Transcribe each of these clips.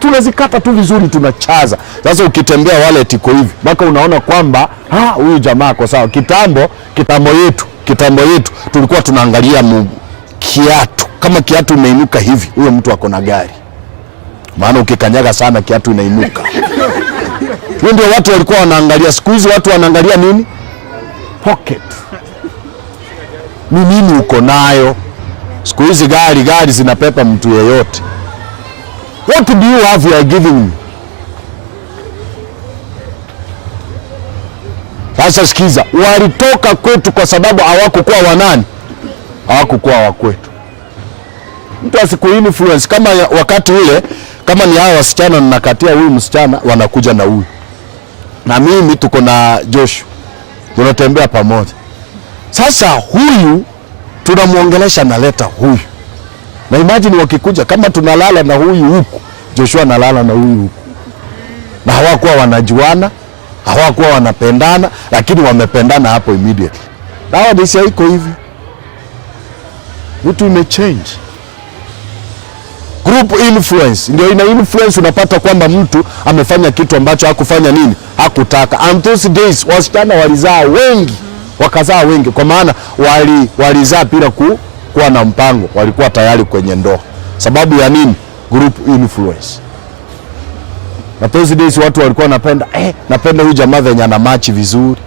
tunazikata tu vizuri, tunachaza. Sasa ukitembea wallet iko hivi, mpaka unaona kwamba huyu jamaa kwa sawa. Kitambo yetu tulikuwa tunaangalia kiatu. Kama kiatu imeinuka hivi, huyo mtu ako na gari. Maana ukikanyaga sana kiatu inainuka. Hiyo ndio watu walikuwa wanaangalia. Siku hizi watu wanaangalia nini? Pocket. Ni nini uko nayo? Siku hizi gari zinapepa mtu yeyote. What do you have you are giving me? Sasa sikiza, walitoka kwetu kwa sababu hawakukuwa wanani? Hawakukuwa wa kwetu. Mtu asiku influence kama wakati ule, kama ni hao wasichana ninakatia huyu msichana, wanakuja na huyu. Na mimi tuko na Joshua. Tunatembea pamoja. Sasa huyu tunamuongelesha na leta huyu. Na imagine wakikuja kama tunalala na huyu huku, Joshua analala na huyu huku. Na hawakuwa wanajuana, hawakuwa wanapendana, lakini wamependana hapo immediately. Nowadays haiko hivi. Vitu imechange. Group influence ndio ina influence. Unapata kwamba mtu amefanya kitu ambacho hakufanya nini? Hakutaka. And those days wasichana walizaa wengi, wakazaa wengi, kwa maana walizaa bila kuwa na mpango, walikuwa tayari kwenye ndoa. Sababu ya nini? Group influence. Na those days watu walikuwa napenda huyu jamaa venye ana match vizuri,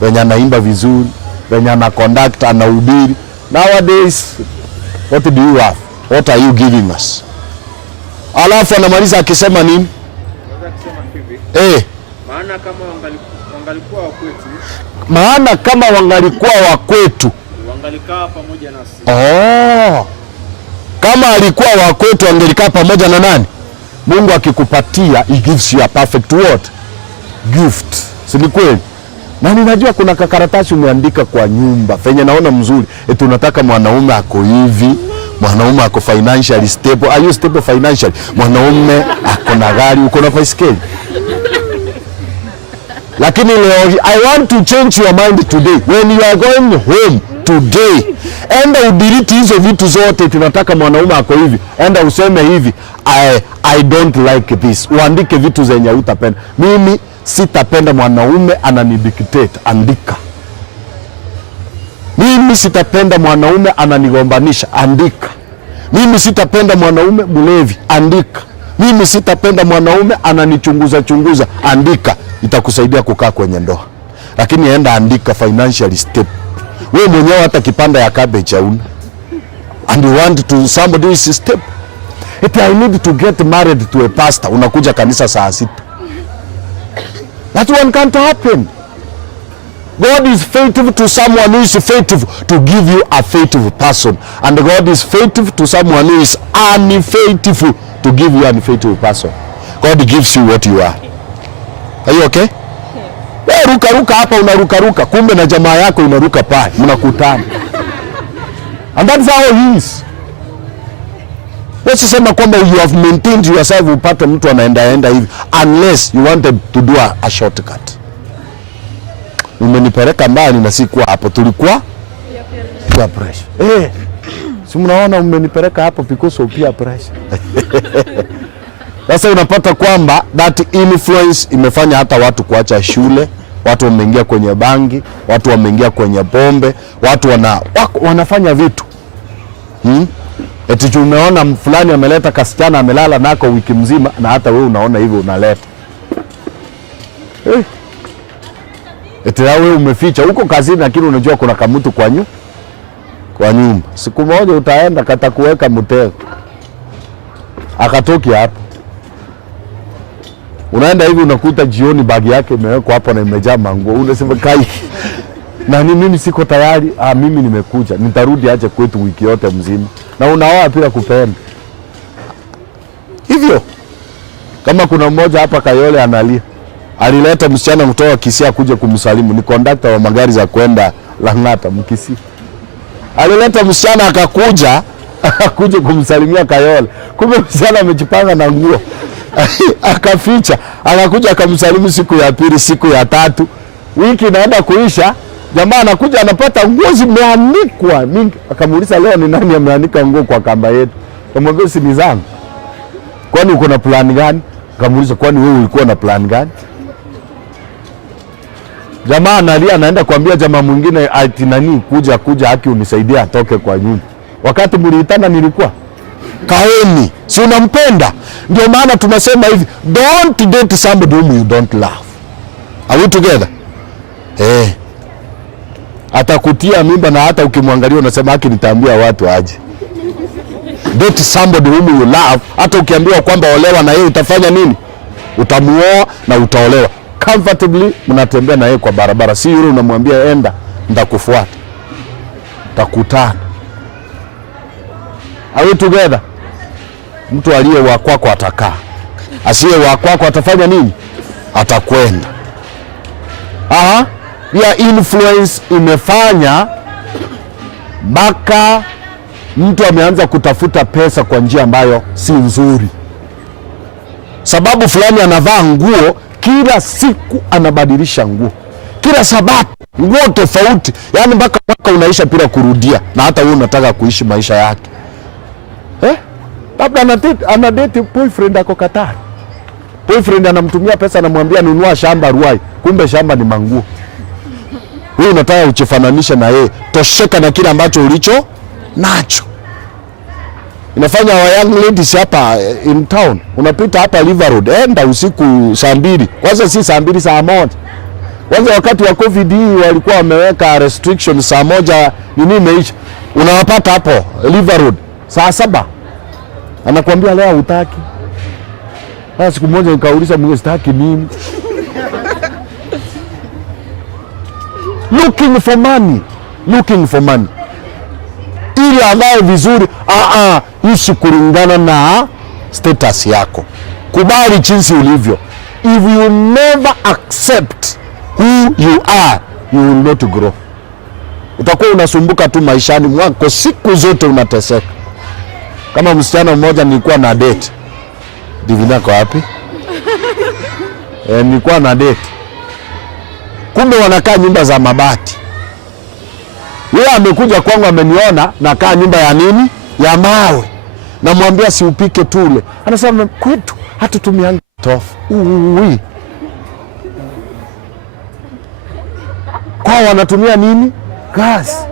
venye anaimba vizuri, venye ana conduct, anahubiri. Nowadays what do you have? What are you giving us? Alafu anamaliza akisema nini? Maana kama wangalikuwa wa kwetu. Maana kama wangalikuwa wa kwetu, wangalikaa pamoja nasi. Kama alikuwa wa kwetu angelikaa pamoja na nani? Mungu akikupatia, he gives you a perfect what? Gift. Si ni kweli? Na ninajua kuna kakaratasi umeandika kwa nyumba, fenye naona mzuri. Tunataka mwanaume ako hivi, mwanaume ako financially stable. Are you stable financially? Mwanaume ako na gari, uko na baiskeli. Lakini leo, I want to change your mind today. When you are going home today, enda udiriti hizo vitu zote. Tunataka mwanaume ako hivi, enda useme hivi, I don't like this. Uandike vitu zenye utapenda. Mimi sitapenda mwanaume ananidictate. Andika. Mimi sitapenda mwanaume ananigombanisha. Andika. Mimi sitapenda mwanaume mlevi. Andika. Mimi sitapenda mwanaume ananichunguza. Andika. Itakusaidia kukaa kwenye ndoa. Lakini enda andika financially step. Wewe mwenyewe hata kipanda ya cabbage hauna. And you want to somebody is step. I need to get married to a pastor. Unakuja kanisa saa 6. That one can't happen. God is faithful to someone who is faithful to give you a faithful person. And God is faithful to someone who is unfaithful to give you an unfaithful person. God gives you what you are. Are you okay? Wewe ruka hapa unaruka. Kumbe na jamaa yako unaruka pale. Mnakutana. And that's how he is. Let's sema kwamba you have maintained yourself upate mtu anaenda hivi unless you wanted to do a shortcut. Umenipeleka mbali na sikuwa hapo, tulikuwa peer pressure. Si mnaona umenipeleka hapo because of peer pressure. Sasa unapata kwamba that influence imefanya hata watu kuacha shule, watu wameingia kwenye bangi, watu wameingia kwenye pombe, watu wanafanya vitu. Eti umeona fulani ameleta kasichana amelala nako wiki mzima, na hata wewe unaona hivyo unaleta. Eti wewe umeficha huko kazini, lakini unajua kuna kamutu kwa nyumba. Siku moja utaenda katakuweka mtego. Akatoki hapo. Unaenda hivi unakuta jioni bagi yake imewekwa hapo na imejaa manguo. Unasema kai. Na mimi siko tayari. Mimi nimekuja. Nitarudi aje kwetu wiki yote mzima. Na unaoa pia kupenda. Hivyo. Kama kuna mmoja hapa Kayole analia. Alileta msichana kutoka Kisii kuja kumsalimu. Ni conductor wa magari za kwenda Lang'ata Mkisii. Alileta msichana akakuja kumsalimia Kayole. Kumbe msichana amejipanga na nguo. Akaficha. Akakuja akamsalimu siku ya pili, siku ya tatu. Wiki inaenda kuisha. Jamaa anakuja anapata nguo zimeanikwa mingi. Akamuuliza leo ni nani ameanika nguo kwa kamba yetu? Kamwambia si ni zangu. kwani uko na plan gani? Kamuuliza, kwani wewe ulikuwa na plan gani? Jamaa analia, anaenda kuambia jamaa mwingine ati nani, kuja haki unisaidie atoke kwa nyumba. Wakati mliitana nilikuwa kaeni, si unampenda? Ndio maana tunasema hivi, don't date somebody whom you don't love. Are we together? Atakutia mimba na hata ukimwangalia unasema haki nitaambia watu aje. Date somebody whom you love. Hata ukiambiwa kwamba olewa na yeye utafanya nini? Utamuoa na utaolewa. Comfortably mnatembea na yeye kwa barabara. Si yule unamwambia enda, nitakufuata. Tutakutana. Are we together? Mtu aliye wa kwako atakaa. Asiye wa kwako atafanya nini? Atakwenda. Ya influence imefanya mpaka mtu ameanza kutafuta pesa kwa njia ambayo si nzuri. Sababu fulani anavaa nguo, kila siku anabadilisha nguo. Kila sababu nguo tofauti. Yaani mpaka mwaka unaisha bila kurudia, na hata wewe unataka kuishi maisha yake. Labda ana date boyfriend ako Qatar. Boyfriend anamtumia pesa, anamwambia nunua shamba Ruai, kumbe shamba ni manguo. Wewe unataka uchifananisha na yeye, tosheka na kile ambacho ulicho nacho. Inafanya wa young ladies hapa in town, unapita hapa River Road, enda usiku saa 2. Kwanza si saa 2, saa 1. Kwanza wakati wa COVID hii walikuwa wameweka restrictions saa 1 nini imeisha. Unawapata hapo River Road saa 7. Anakuambia leo hutaki. Siku moja nikauliza mwingine sitaki nini? Looking for money. Ili ambaye vizuri, ishi kulingana na status yako. Kubali jinsi ulivyo. If you never accept who you are, you will not grow. Utakuwa unasumbuka tu maishani mwako, siku zote unateseka. Kama msichana mmoja nilikuwa na date. Divina kwa wapi? Nilikuwa na date. Kumbe wanakaa nyumba za mabati. Yeye amekuja kwangu, ameniona nakaa nyumba ya nini? Ya mawe. Namwambia si upike tule. Anasema kwetu hatutumianga tofu. Kwa wanatumia nini? Gas.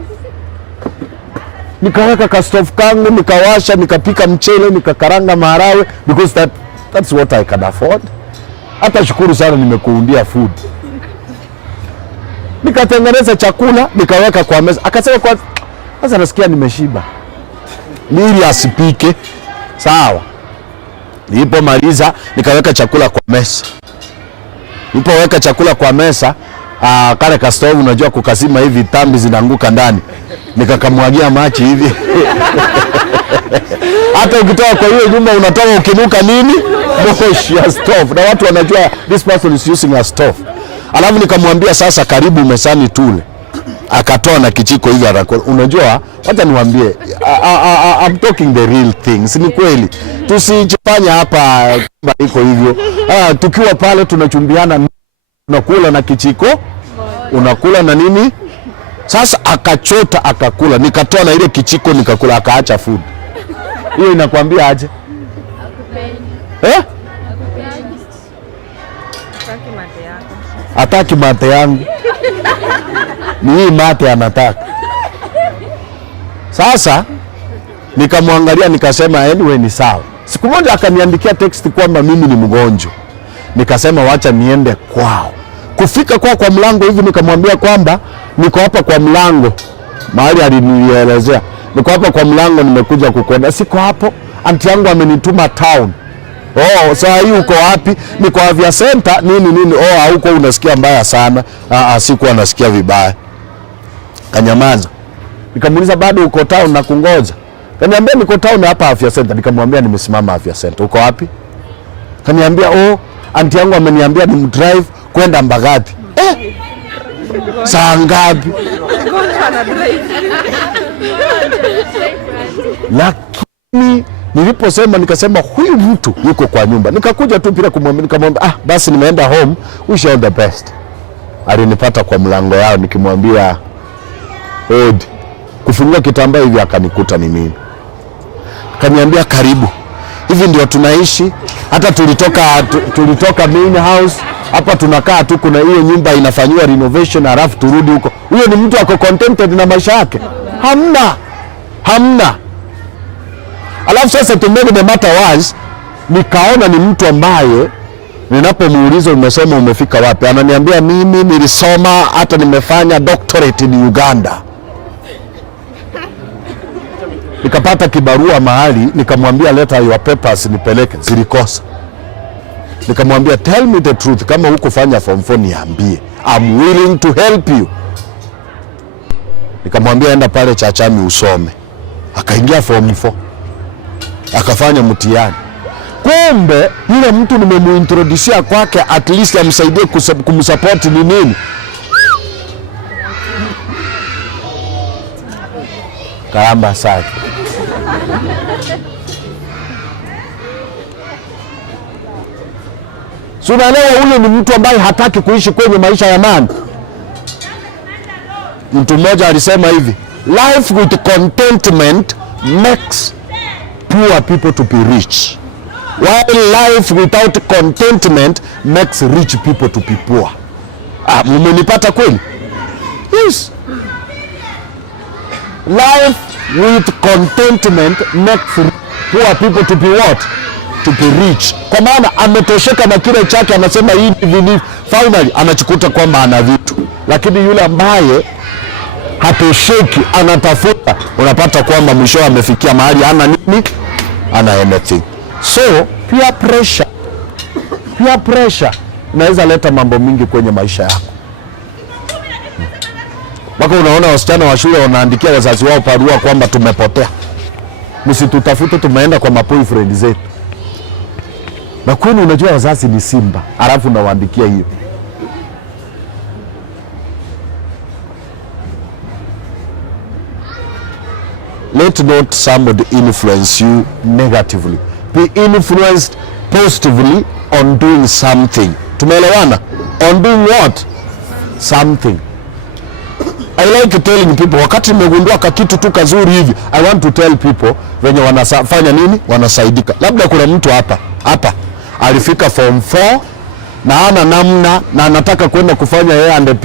Nikaweka ka stove kangu, nikawasha, nikapika mchele, nikakaranga maharawe because that's what I can afford. Hata shukuru sana nimekuundia food. Nikatengeneza chakula, nikaweka kwa meza. Akasema kwa sasa nasikia nimeshiba. Nili asipike. Sawa. Nilipomaliza nikaweka chakula kwa meza. Nilipoweka chakula kwa meza, kale ka stove unajua kukazima hivi tambi zinaanguka ndani. Nikakamwagia machi hivi. Hata ukitoka kwa hiyo nyumba unatoka ukinuka nini? Moshi ya stove. Na watu wanajua this person is using a stove. Alafu nikamwambia sasa karibu mesani tule. Akatoa na kichiko hivi anakula. Unajua, wacha niwaambie, I'm talking the real things. Ni kweli. Tusijifanya hapa iko hivyo. Tukiwa pale tunachumbiana, unakula na kichiko, unakula na nini? Sasa akachota akakula, nikatoa na ile kichiko nikakula, akaacha food. Hiyo inakwambia aje? Hataki mate yangu. Ni hii mate anataka. Sasa nikamwangalia nikasema anyway ni sawa. Siku moja akaniandikia text kwamba mimi ni mgonjwa. Nikasema wacha niende kwao. Kufika kwa mlango hivi nikamwambia kwamba niko hapa kwa mlango. Mahali alinielezea. Niko hapa kwa mlango, nimekuja kukuona. Siko hapo. Aunti yangu amenituma town. Saa hii uko wapi? Niko Avia Center nini. Hauko unasikia mbaya sana. Sikuwa nasikia vibaya. Kanyamaza. Nikamuuliza bado uko town na kungoja? Kaniambia niko town hapa Avia Center. Nikamwambia nimesimama Avia Center. Uko wapi? Kaniambia aunti yangu ameniambia ni mdrive kwenda Mbagathi. Saa ngapi? Lakini niliposema nikasema huyu mtu yuko kwa nyumba. Nikakuja tu bila kumwambia, nikamwambia basi nimeenda home, wish all the best. Alinipata kwa mlango yao nikimwambia kufungua kitambaa hivi akanikuta ni mimi. Kaniambia karibu. Hivi ndio tunaishi. Hata tulitoka main house hapa, tunakaa tu, kuna hiyo nyumba inafanywa renovation halafu turudi huko. Huyo ni mtu ako contented na maisha yake? Hamna. Alafu sasa to make the matter worse, nikaona ni mtu ambaye ninapomuuliza umesoma umefika wapi, ananiambia mimi nilisoma hata nimefanya doctorate in Uganda. Nikapata kibarua mahali, nikamwambia leta your papers nipeleke, zilikosa. Nikamwambia tell me the truth, kama hukufanya form 4 niambie, I'm willing to help you. Nikamwambia enda pale Chachami usome. Akaingia form 4, akafanya mtihani. Kumbe yule mtu nimemuintroduce kwake, at least amsaidie kumsupport ni nini. Karamba safi. Unaelewa, huyo ni mtu ambaye hataki kuishi kwenye maisha ya nani. Mtu mmoja alisema hivi, life with contentment makes poor people to be rich, while life without contentment makes rich people to be poor. Mmenipata kweli? Yes. Life with contentment makes poor people to be what? To be rich. Kwa maana ametosheka na kile chake, anasema hivi, finally anachikuta kwamba ana vitu. Lakini yule ambaye hatosheki, anatafuta, unapata kwamba mwisho amefikia mahali ana nini? Ana anything. So peer pressure inaweza leta mambo mingi kwenye maisha yako. Mpaka unaona wasichana wa shule wanaandikia wazazi wao barua kwamba tumepotea, msitutafute, tumeenda kwa boyfriend zetu. Na kwani unajua wazazi ni simba, alafu nawaandikia hiyo. Let not somebody influence you negatively. Be influenced positively on doing something. Tumeelewana? On doing what? Something. I like telling people, wakati nimegundua kitu tu kazuri hivi, I want to tell people wenye wanafanya nini, wanasaidika. Labda kuna mtu hapa alifika form 4 na hana namna, na anataka kwenda kufanya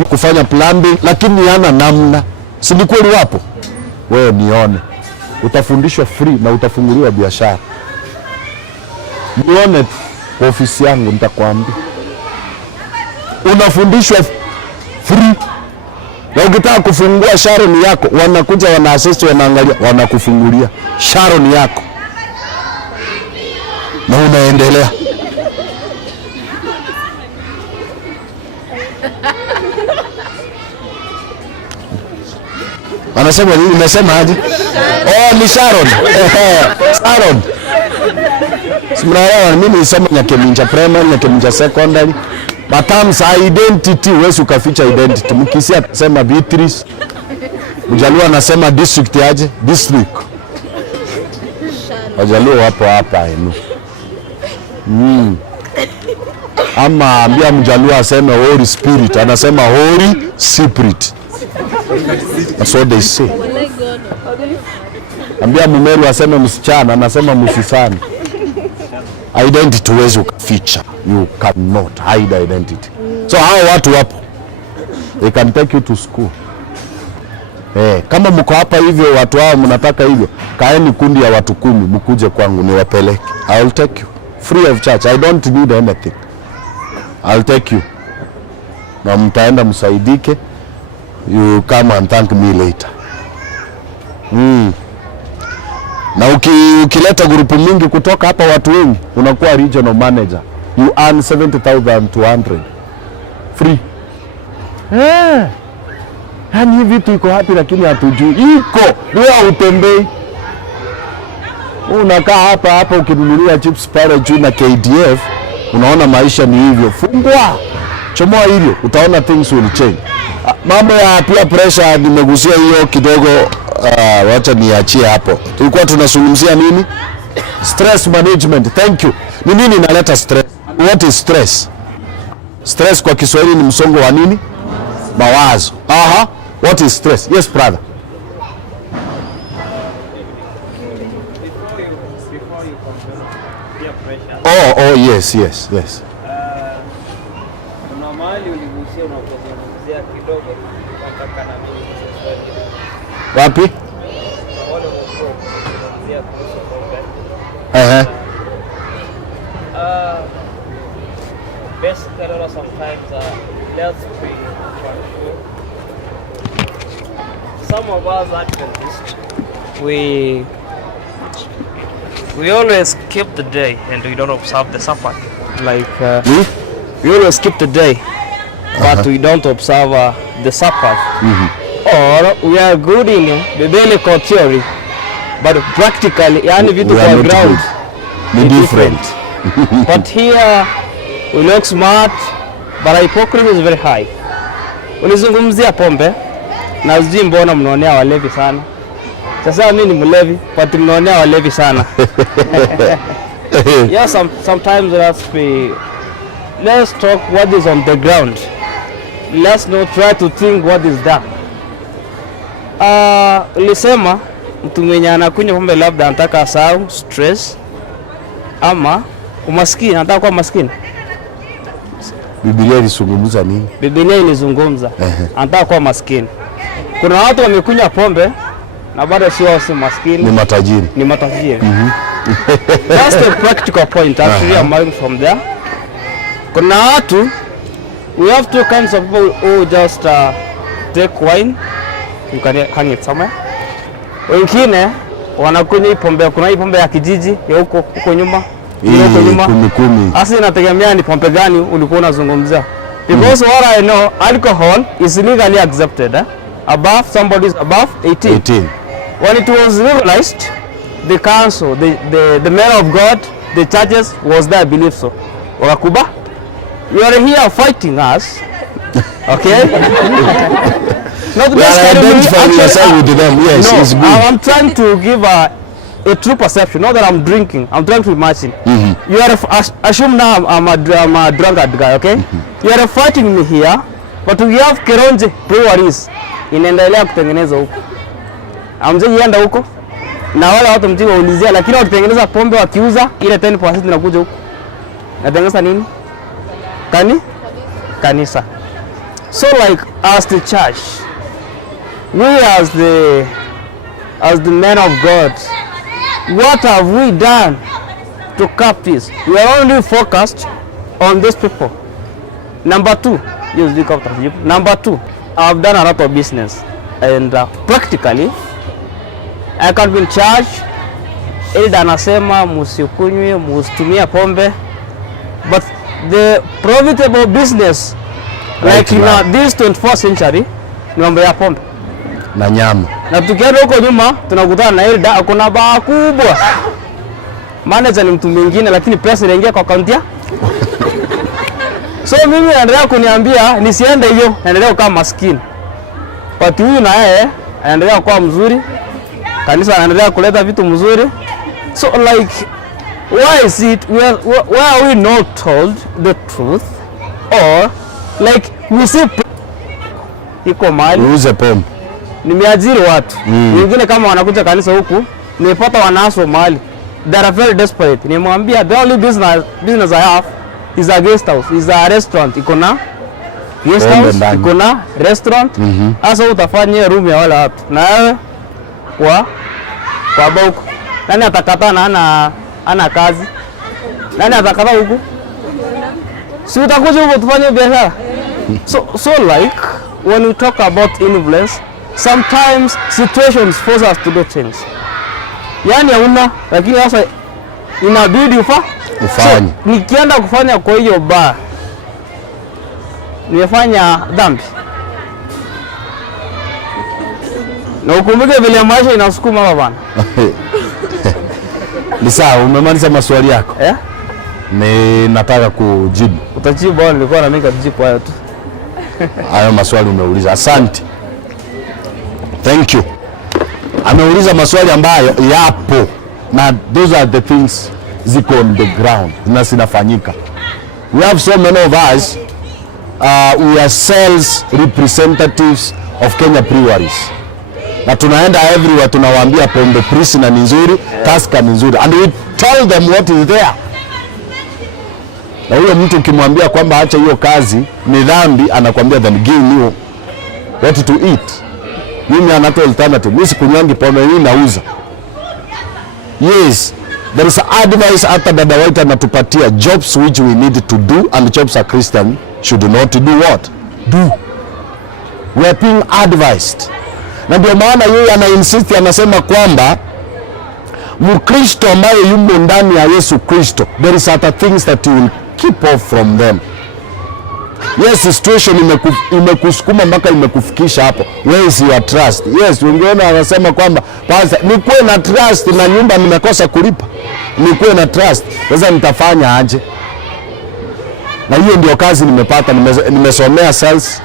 kufanya plumbing, lakini hana namna. Si ni kweli wapo? Wewe nione, utafundishwa free na utafunguliwa biashara. Nione kwa ofisi yangu, nitakwambia unafundishwa free. Na ukitaka kufungua sharon yako, wanakuja wana-assist, wanaangalia, wanakufungulia sharon yako na unaendelea. Anasema nini? Nimesema aje? Ni Sharon. Sharon. Simraelewa, mimi nilisoma Nyakeminja primary, Nyakeminja secondary. Matamsa identity, wewe ukaficha identity. Mkisia atasema Beatrice. Mjaluo anasema district aje? District. Wajaluo wapo hapa enu. Ama ambia Mjaluo aseme Holy Spirit, anasema Holy Spirit. That's what they say. Ambia Mumeru aseme msichana, anasema msisani. Identity huwezi ukaficha. You cannot hide identity. So hao watu wapo, they can take you to school. Kama mko hapa hivyo, watu hao mnataka hivyo, kaeni kundi ya watu 10 mkuje kwangu niwapeleke. I will take you free of charge. I don't need anything. I'll take you. Na mtaenda msaidike. You come and thank me later. Na ukileta grupu mingi kutoka hapa, watu wengi, unakuwa regional manager. You earn 70,200 free. Yaani hivi vitu iko hapi, lakini hatujui. Iko, wewe utembei. Unakaa hapa ukinunulia chips pale juu na KDF, unaona maisha ni hivyo. Fungua, chomoa hivyo, utaona things will change. Mambo ya peer pressure nimegusia hiyo kidogo, wacha niachie hapo. Tulikuwa tunazungumzia nini? Stress management. Thank you. Ni nini inaleta stress? What is stress? Stress kwa Kiswahili ni msongo wa nini? Mawazo. What is stress? Yes, brother. Before you compare Oh, yes. Kuna mahali uligusia unapozungumzia kidogo nataka na mimi wapi? Wale wanaozungumzia kuhusu pombe. Basically sometimes let's be truthful. Some of us Adventists, we always skip the day and we don't observe the Sabbath. Like we always skip the day, but we don't observe the Sabbath. Or we are good in biblical theory, but practically, yani vitu kwa ground ni different. But here we look smart, but our hypocrisy is very high. Ulizungumzia pombe na sijui mbona mnaonea walevi sana. Sasa mimi ni mlevi, but mnaonea walevi sana. Yeah, sometimes let's talk what is on the ground. Let's not try to think what is there. Ulisema mtu mwenye anakunywa pombe labda anataka asahau stress ama umaskini, anataka kuwa maskini. Biblia ilizungumza nini? Biblia ilizungumza anataka kuwa maskini. Kuna watu wamekunywa pombe na bado si maskini, ni matajiri. That's the practical point actually I'm learning from there. Kuna watu, we have two kinds of people who just take wine, you can hang it somewhere. Wengine wanakunywa pombe, kuna pombe ya kijiji ya huko nyuma. Kumi. Hasa inategemea ni pombe gani ulikuwa unazungumzia. Because what I know, alcohol is legally accepted above somebody's above 18. When it was legalized, the council, the men of God, the churches was there, I believe so. Wakakuba, you are here fighting us, okay? Not we are identifying yourself with them. Yes, no, it's good. I'm trying to give a true perception, not that I'm drinking. I'm trying to imagine. You are assume now I'm a drunkard guy, okay? You are fighting me here, but we have Keronje breweries inaendelea kutengeneza huko. Amjeenda huko na wale watu mjinga ulizia, lakini wakitengeneza pombe wakiuza ile 10% inakuja huko. Natengeneza nini? Kanisa. So like as the church, we as the men of God, what have we done to curb this? We are only focused on these people. Number two, I've done a lot of business and practically I can be in charge. Elda anasema musikunywe, musitumia pombe, but the profitable business like in this 21st century ni mambo ya pombe na nyama. Na tukienda huko nyuma tunakutana na Elda akona baa kubwa. Manager ni mtu mwingine lakini pesa inaingia kwa account ya. So mimi naendelea kuniambia nisiende hiyo, naendelea kuwa maskini. But huyu na yeye anaendelea kuwa mzuri. Kanisa anaendelea kuleta vitu mzuri. So like why is it why are we not told the truth, or like we see iko mali uuze pombe. Nimeajiri watu wengine kama wanakuja kanisa huku, nimepata wanaso mali, they are very desperate. Nimwambia the only business I have is a guest house, is a restaurant. Iko na guest house, iko na restaurant. Asa utafanya room ya wala watu na wewe kwa bauko. Nani atakataa na ana kazi? Nani atakataa huku? Si utakuja huko tufanye biashara. So like when we talk about influence, sometimes situations force us to do things. Yani hauna, lakini sasa inabidi ufanye. So, nikienda kufanya kwa hiyo bar, nimefanya dhambi. Na ukumbuke vile maisha inasukuma bwana. Ni sawa, umemaliza maswali yako? Ni nataka kujibu. Utajibu bwana, nilikuwa na mimi kujibu hayo tu. Hayo maswali umeuliza. Asante. Thank you. Ameuliza maswali ambayo yapo na those are the things ziko on the ground na zinafanyika. We have so many of us we are sales representatives of Kenya breweries. Na tunaenda everywhere tunawaambia pombe Prisna ni nzuri, Tusker ni nzuri, and we tell them what is there. Na huyo mtu ukimwambia kwamba acha hiyo kazi ni dhambi, anakuambia then give me what to eat. Mimi anatoa alternative. Mimi sikunywangi pombe, mimi nauza. Yes, there is advice hata dada White anatupatia, jobs which we need to do and jobs a Christian should not do what? Do. We are being advised. Na ndio maana yeye ana insist, anasema kwamba Mkristo ambaye yumo ndani ya Yesu Kristo, there is other things that you will keep off from them. Yes, situation imekusukuma mpaka imekufikisha hapo. Where is your trust? Yes, wengine wanasema kwamba pastor, nikuwe na trust na nyumba nimekosa kulipa. Nikuwe na trust. Sasa nitafanya aje? Na hiyo ndio kazi nimepata. Nimesomea sales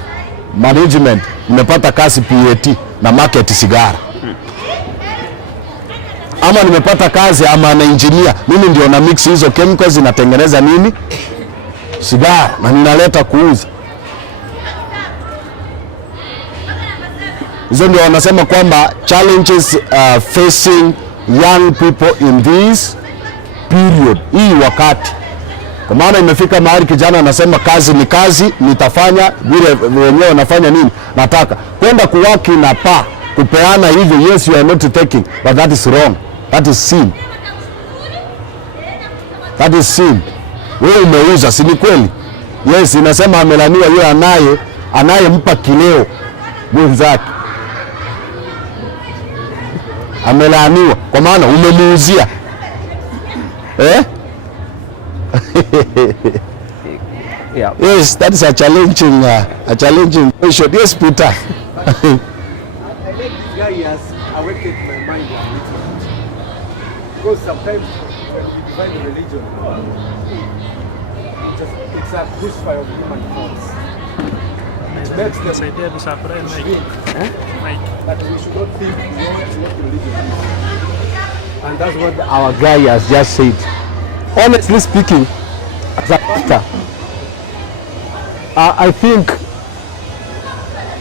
management, nimepata kazi PAT na market sigara. Ama nimepata kazi ama na engineer, mimi ndio na mix hizo chemicals zinatengeneza nini? Sigara, na ninaleta kuuza. Hizo ndio wanasema kwamba challenges facing young people in this period, hii wakati. Kwa maana imefika mahali kijana anasema kazi ni kazi, nitafanya vile wenyewe wanafanya nini nataka. Kwenda kuwaki na kupeana hivyo, yes you are not taking, but that is wrong. That is sin. That is sin. Wewe umeuza, si ni kweli? Yes, inasema amelaniwa yeye anayempa kileo mwenzake. Amelaniwa kwa maana umemuuzia. Yeah. Yes, that is a challenging question. Yes, Peter. I think this guy has awakened my mind a little. Because sometimes when we define religion, it's a crucifixion of human thoughts. It makes them that we should not think beyond what religion is. And that's what our guy has just said. Honestly speaking, as a pastor, I think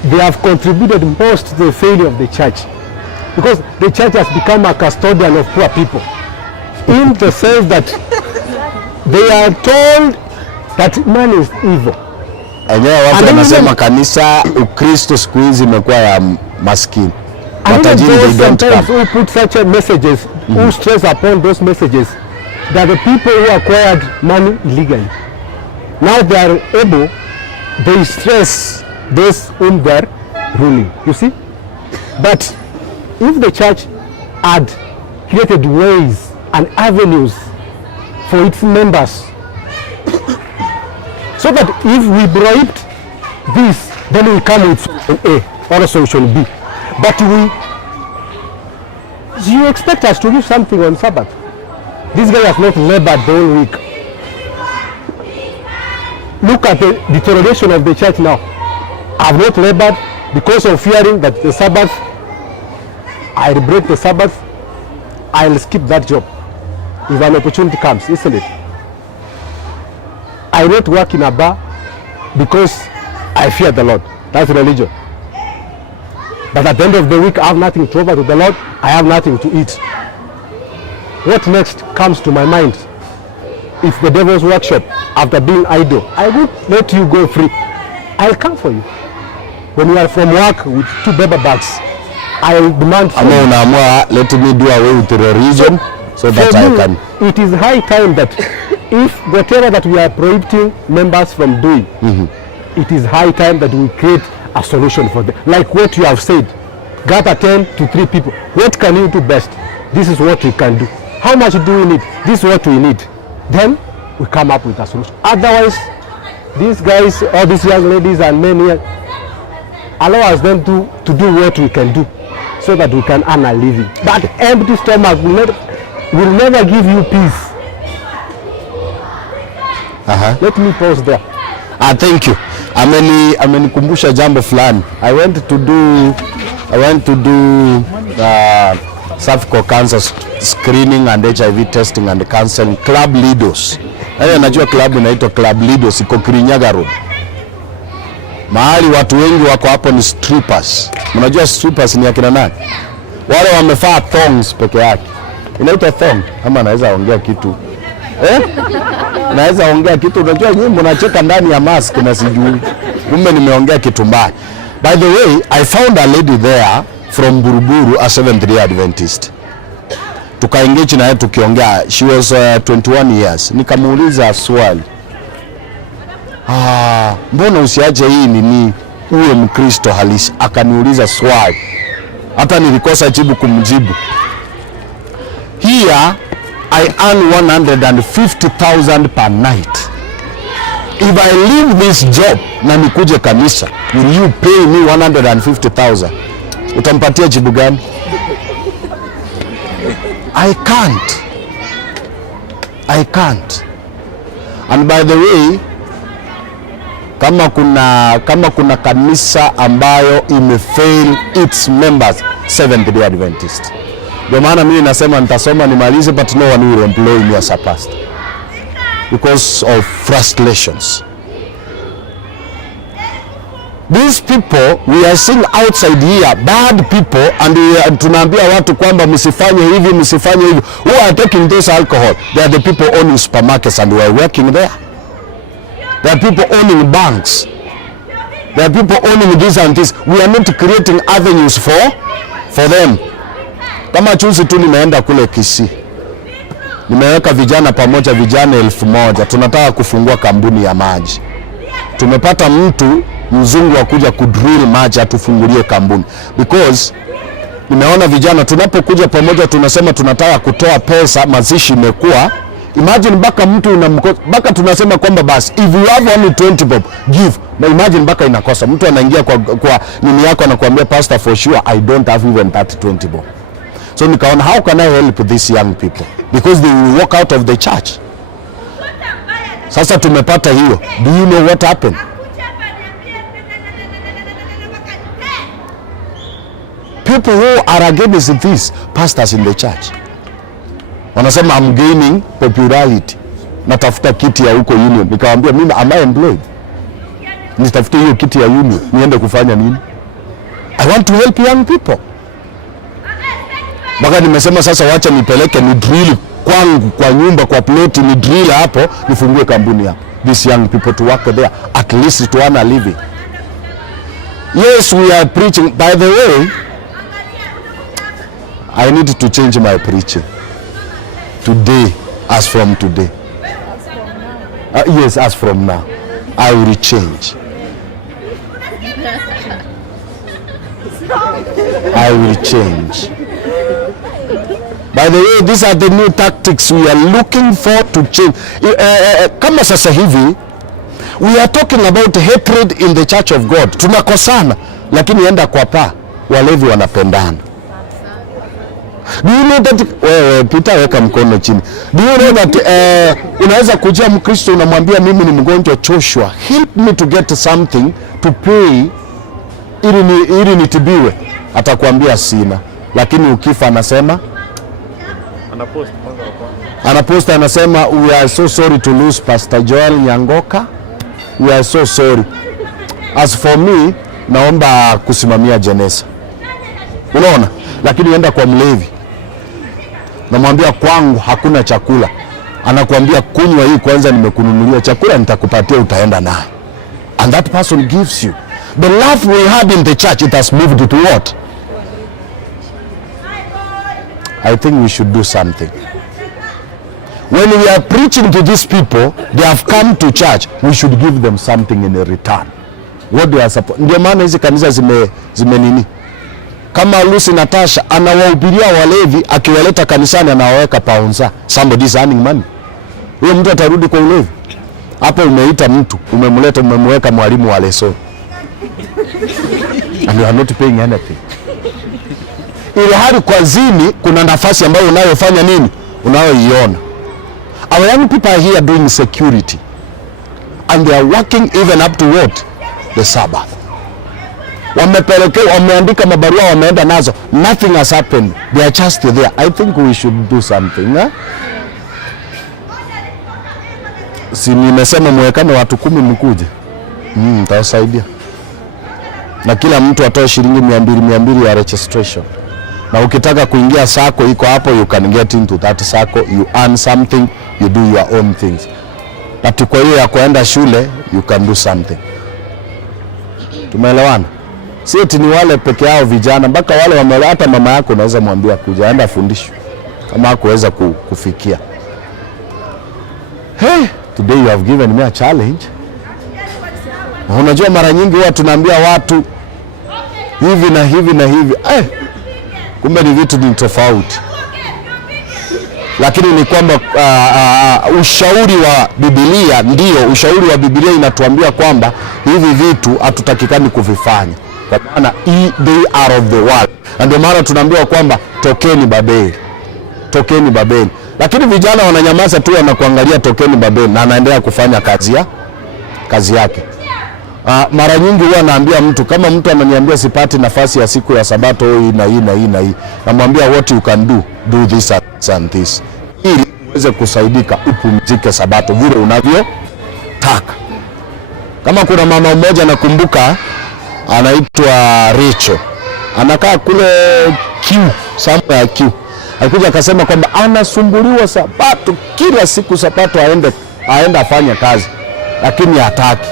they have contributed most to the failure of the church, because the church has become a custodian of poor people, in the sense that they are told that money is evil. Enyewe watu wanasema kanisa Ukristo siku hizi imekuwa ya maskini. Matajiri they don't come. Who put such messages, who stress upon those messages, that the people who acquired money illegally, now they are able, they stress those whom they are ruling, you see. But if the church had created ways and avenues for its members, so that if we bribed this, then we come with solution A or a solution B. But you expect us to do something on Sabbath. This guy has not labored the whole week. Look at the deterioration of the church now. I have not labored because of fearing that the Sabbath, I'll break the Sabbath, I'll skip that job if an opportunity comes, isn't it? I not work in a bar because I fear the Lord. That's religion. But at the end of the week, I have nothing to offer to the Lord. I have nothing to eat. What next comes to my mind? If the devil's workshop, after being idle, I would let you go free. I'll come for you. When you are from work with 2 paper bags, I'll demand for you. Let me do away with the religion so that I can. It is high time that if whatever that we are prohibiting members from doing, it is high time that we create a solution for them. Like what you have said, gather 10 to 3 people. What can you do best? This is what we can do. How much do we need? This is what we need. Then we come up with a solution. Otherwise, these guys, all these young ladies and men here, allow us then to do what we can do so that we can earn a living. But empty stomach will never give you peace. Let me pause there. Thank you. Amenikumbusha jambo fulani. I went to do cervical cancer screening and HIV testing and counseling Club Leaders. Najua club inaitwa Club Leaders, iko Kirinyaga Road. Mahali watu wengi wako hapo ni strippers. Mnajua strippers ni akina nani? Wale wamefaa thongs peke yake. Inaitwa thong, ama anaweza ongea kitu Naweza ongea kitu, unajua nyinyi mnacheka ndani ya mask na sijui. Kumbe nimeongea kitu mbaya. By the way, I found a lady there from Buruburu, a Seventh-day Adventist. Tukaengage na yeye tukiongea. She was 21 years. Nikamuuliza swali. Mbona usiache hii nini uwe Mkristo halisi? Akaniuliza swali. Hata nilikosa jibu kumjibu. Here I earn 150,000 per night. If I leave this job na nikuje kanisa, will you pay me 150,000? Utampatia jibu gani? I can't. And by the way, kama kuna kanisa ambayo imefail its members, Seventh-day Adventist. Ndio maana mimi nasema nitasoma nimalize, but no one will employ me as a pastor because of frustrations. These people we are seeing outside here, bad people, and tunaambia watu kwamba msifanye hivi. Who are taking this alcohol? They are the people owning supermarkets and we are working there. There are people owning banks. There are people owning this and this. We are not creating avenues for them. Kama chuzi tu nimeenda kule Kisii. Nimeweka vijana pamoja, vijana 1,000. Tunataka kufungua kampuni ya maji. Tumepata mtu mzungu wa kuja kudrill maji atufungulie kampuni. Because nimeona vijana tunapokuja pamoja tunasema tunataka kutoa pesa, mazishi imekuwa. Imagine baka mtu baka tunasema kwamba basi if you have only 20 bob give. Na imagine baka inakosa. Mtu anaingia kwa nini yako anakuambia pastor for sure I don't have even that 20 bob. So nikaona how can I help these young people because they will walk out of the church. Sasa tumepata hiyo. Do you know what happened? People who are against this pastors in the church wanasema I'm gaining popularity, natafuta kiti ya huko union. Nikamwambia mimi am I employed? Nitafute hiyo kiti ya union niende kufanya nini? I want to help young people. Baka nimesema sasa wacha nipeleke ni drill kwangu kwa nyumba kwa plot ni drill hapo nifungue kampuni hapo. These young people to work there at least to earn a living. Yes, we are preaching. By the way, I need to change my preaching. Today, as from today. Yes, as from now. I will change. I will change. By the way, these are the new tactics we are looking for to change. Kama sasa hivi, we are talking about hatred in the church of God. Tunakosana, lakini enda kwa walevi wanapendana. Do you know that Peter weka mkono chini. Do you know that unaweza kujia Mkristo unamwambia mimi ni mgonjwa Joshua, help me to get something to pay ili nitibiwe. Atakwambia sina. Lakini ukifa anasema anapost anasema we are so sorry to lose Pastor Joel Nyangoka. We are so sorry. As for me, naomba kusimamia jeneza. Unaona? Lakini enda kwa mlevi. Namwambia kwangu hakuna chakula. Anakuambia kunywa hii kwanza nimekununulia chakula nitakupatia utaenda naye. And that person gives you. The love we had in the church, it has moved to what? I think we should do something. When we are preaching to these people, they have come to church, we should give them something in return. What they are supposed. Ndio maana hizi kanisa zime nini? Kama Lucy Natasha anawahubiria walevi, akiwaleta kanisani anawaweka paunza. Somebody is earning money. Huyo mtu atarudi kwa ulevi. Hapo umeita mtu, umemweka mwalimu wa leso. And you are not paying anything. Ile hali kwa zini kuna nafasi ambayo unayofanya nini? Unayoiona. Our young people are here doing security. And they are working even up to what? The Sabbath. Wameandika mabarua wameenda nazo. Nothing has happened. They are just there. I think we should do something. Si nimesema mwekane watu 10 mkuje. Tawasaidia. Na kila mtu atoe shilingi 200 ya registration. Na ukitaka kuingia sako iko hapo, you can get into that sako, you earn something you do your own things. Ati kwa hiyo ya kuenda shule you can do something. Tumeelewana? Si eti ni wale peke yao vijana, mpaka wale wamelewa. Hata mama yako unaweza mwambia kuja aenda fundishwe kama hakuweza kufikia. Hey, today you have given me a challenge. Unajua mara nyingi huwa tunaambia watu hivi na hivi na hivi. Kumbe ni vitu ni tofauti. Lakini ni kwamba ushauri wa Biblia, ndio ushauri wa Biblia inatuambia kwamba hivi vitu hatutakikani kuvifanya, kwa maana they are of the world. Ndio maana tunaambiwa kwamba tokeni Babeli, tokeni Babeli. Lakini vijana wananyamaza tu, wanakuangalia tokeni Babeli, na anaendelea kufanya kazi yake. Mara nyingi huwa naambia mtu, kama mtu ananiambia sipati nafasi ya siku ya Sabato hii na hii na hii na hii, namwambia what you can do this and this, ili uweze kusaidika upumzike Sabato vile unavyotaka. Kama kuna mama mmoja nakumbuka anaitwa Rachel, anakaa kule somewhere Q. Alikuja akasema kwamba anasumbuliwa Sabato, kila siku Sabato aende afanye kazi, lakini hataki.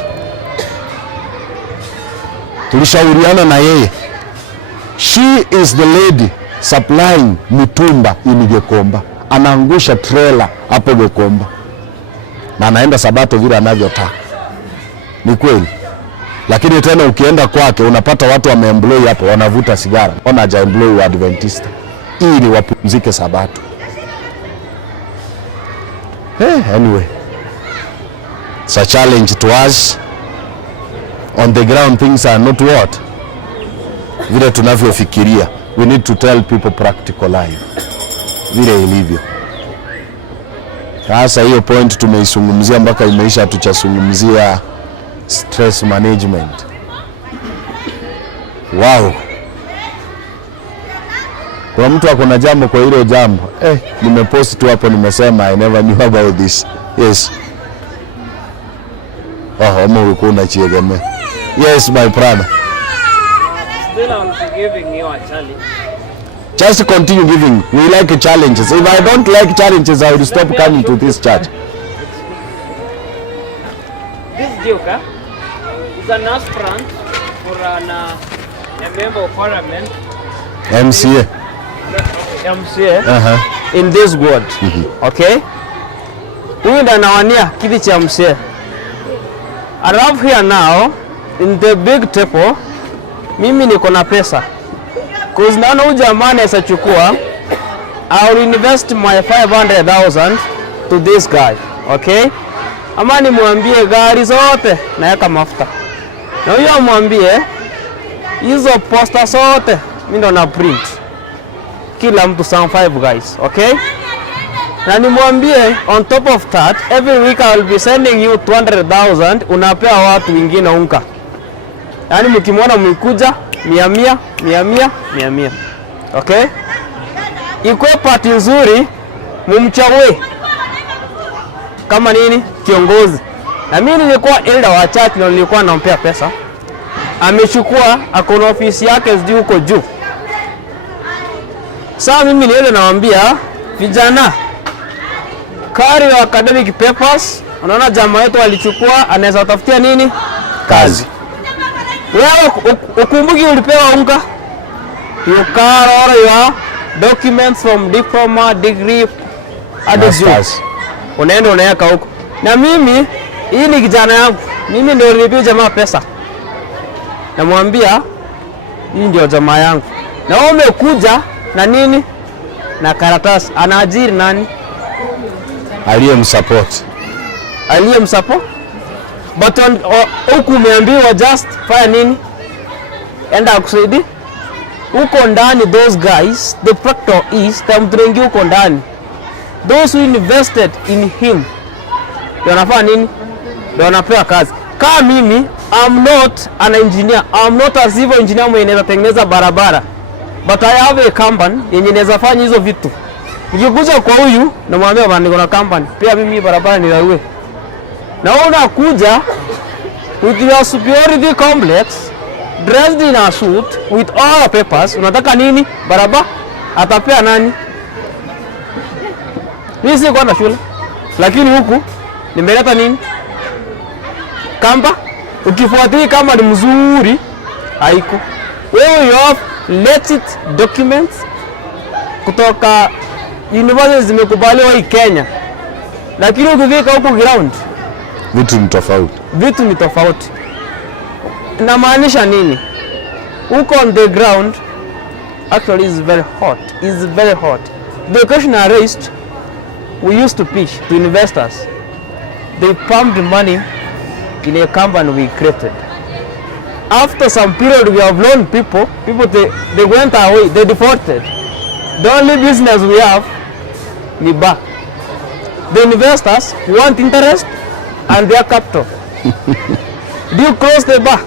Tulishauriana na yeye. She is the lady supplying mitumba in Gekomba. Anaangusha trailer hapo Gekomba, na anaenda Sabato vile anavyotaka. Ni kweli. Lakini tena ukienda kwake unapata watu wameemploy hapo wanavuta sigara. Ona haja employ wa Adventista ili wapumzike Sabato. Anyway, it's a challenge to us. On the ground things are not what vile tunavyofikiria. We need to tell people practical life vile ilivyo. Sasa hiyo point tumeisungumzia mpaka imeisha, tuchasungumzia stress management. Wow. Kwa mtu akona jambo kwa hilo jambo, nimepost tu hapo, nimesema I never knew about this. Yes. Omo ulikuwa unachiegeme. Yes, my brother. Still I'm giving you a challenge. Just continue giving. We like challenges. If I don't like challenges, I will stop coming to this church. This joker is an aspirant for a member of parliament. MCA. In this ward. Okay? Huyu ndo anawania kiti cha MCA. Around here now, in the big table, mimi niko na pesa. Cause naona huyu jamaa anaweza chukua, I will invest my 500,000 to this guy. Okay? Ama nimwambie gari zote naweka mafuta. Na huyo amwambie hizo poster zote mimi ndo na print. Kila mtu some 5 guys. Okay? Na nimwambie on top of that, every week I will be sending you 200,000, unapea watu wengine unga. Yaani mkimwona mkuja 100. Okay? Iko party nzuri, mumchague kama nini kiongozi. Na mimi nilikuwa elder wa church na nilikuwa nampea pesa. Amechukua akona ofisi yake sijui huko juu. Sasa mimi niende nawaambia vijana, carry your academic papers. Unaona jamaa wetu alichukua, anaweza tafutia nini? Kazi. Wewe ukumbuki ulipewa unga? You carry all your documents from diploma, degree, advanced. Unaenda unaweka huko. Na mimi, hii ni kijana yangu. Mimi ndio nilipia jamaa pesa. Namwambia, hii ndio jamaa yangu. Na wewe umekuja na nini? Na karatasi. Anaajiri nani? Aliyemsupport. But huku umeambiwa just fanya nini? Enda akusaidie. Uko ndani those guys, the factor is tamtrengi uko ndani. Those who invested in him, ndio wanafanya nini? Ndio wanapewa kazi. Kama mimi, I'm not an engineer. I'm not a civil engineer mwenye naweza tengeneza barabara. But I have a company yenye naweza fanya hizo vitu. Nikikuja kwa huyu na mwambia bana niko na company, pia mimi barabara nilawe. Na wewe unakuja with your superiority complex, dressed in a suit with all papers, unataka nini? Barabara atapea nani? Mimi si kwenda shule. Lakini huku nimeleta nini? Kamba. Ukifuatilia kama ni mzuri haiko. Wewe you have legit documents kutoka universities zimekubaliwa hii Kenya. Lakini ukifika huko ground vitu ni tofauti. Inamaanisha nini? Huko on the ground actually is very hot. The question I raised, we used to pitch to investors. They pumped money in a company we created. After some period we have loaned people they went away, they defaulted. The only business we have ni bar. The investors want interest and their capital. Do you close the bar?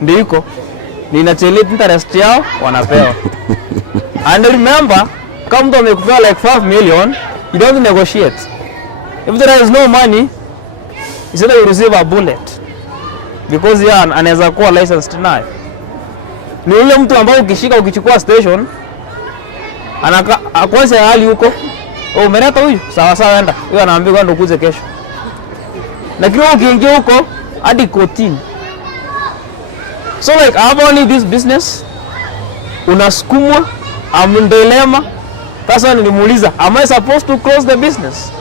Ndiko ninachelete interest yao wanapewa. And remember, kama mtu amekupea like 5 million, you don't negotiate. If there is no money, you say that you receive a bullet because yeye anaweza kuwa licensed naye. Ni yule mtu ambaye ukishika ukichukua station akwanza hali huko, umeleta huyu sawa enda, huyo anaambiwa ndo kuze kesho. Lakini ukiingia huko hadi kotini. So like I have only this business, unasukumwa, I'm in dilemma. Sasa nilimuuliza, am I supposed to close the business?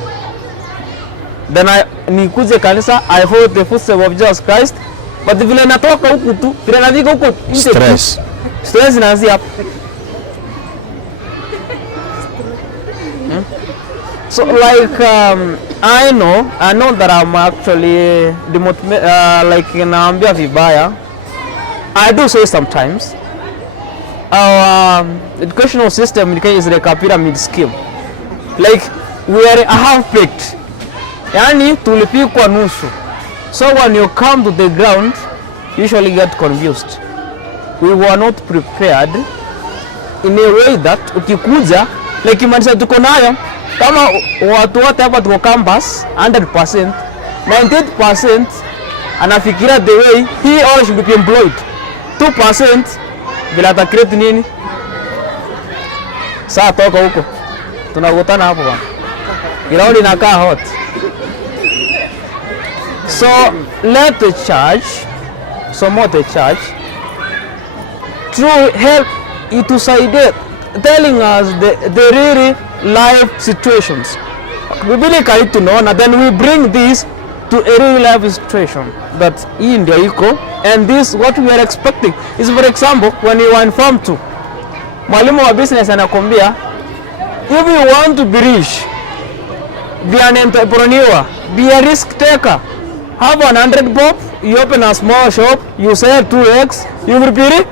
Then nikuje kanisa, I follow the footsteps of Jesus Christ. But vile natoka huku tu, vile nafika huko stress inaanzia hapo. So like I know that I'm actually like naambia vibaya. I do say sometimes our educational system in Kenya is like a pyramid scheme. Like we are half-baked. Yani tulipikwa nusu. So when you come to the ground, you usually get confused. We were not prepared in a way that ukikuja like imanisha tuko nayo kama watu wote hapa tuko campus 100%, 98% anafikiria the way he or should be employed. 2% bila ta create nini? Saa toka huko. Tunakutana hapo bwana. Ground inakaa hot. So let the church, the church, through help itusaidie telling us the really life situations. Biblia itunaona, then we bring this to a real life situation that hii ndio iko, and this what we are expecting is, for example, when you are informed to mwalimu wa business anakwambia, if you want to be rich, be an entrepreneur, be a risk taker, have 100 bob, you open a small shop, you sell 2 eggs, you will be rich.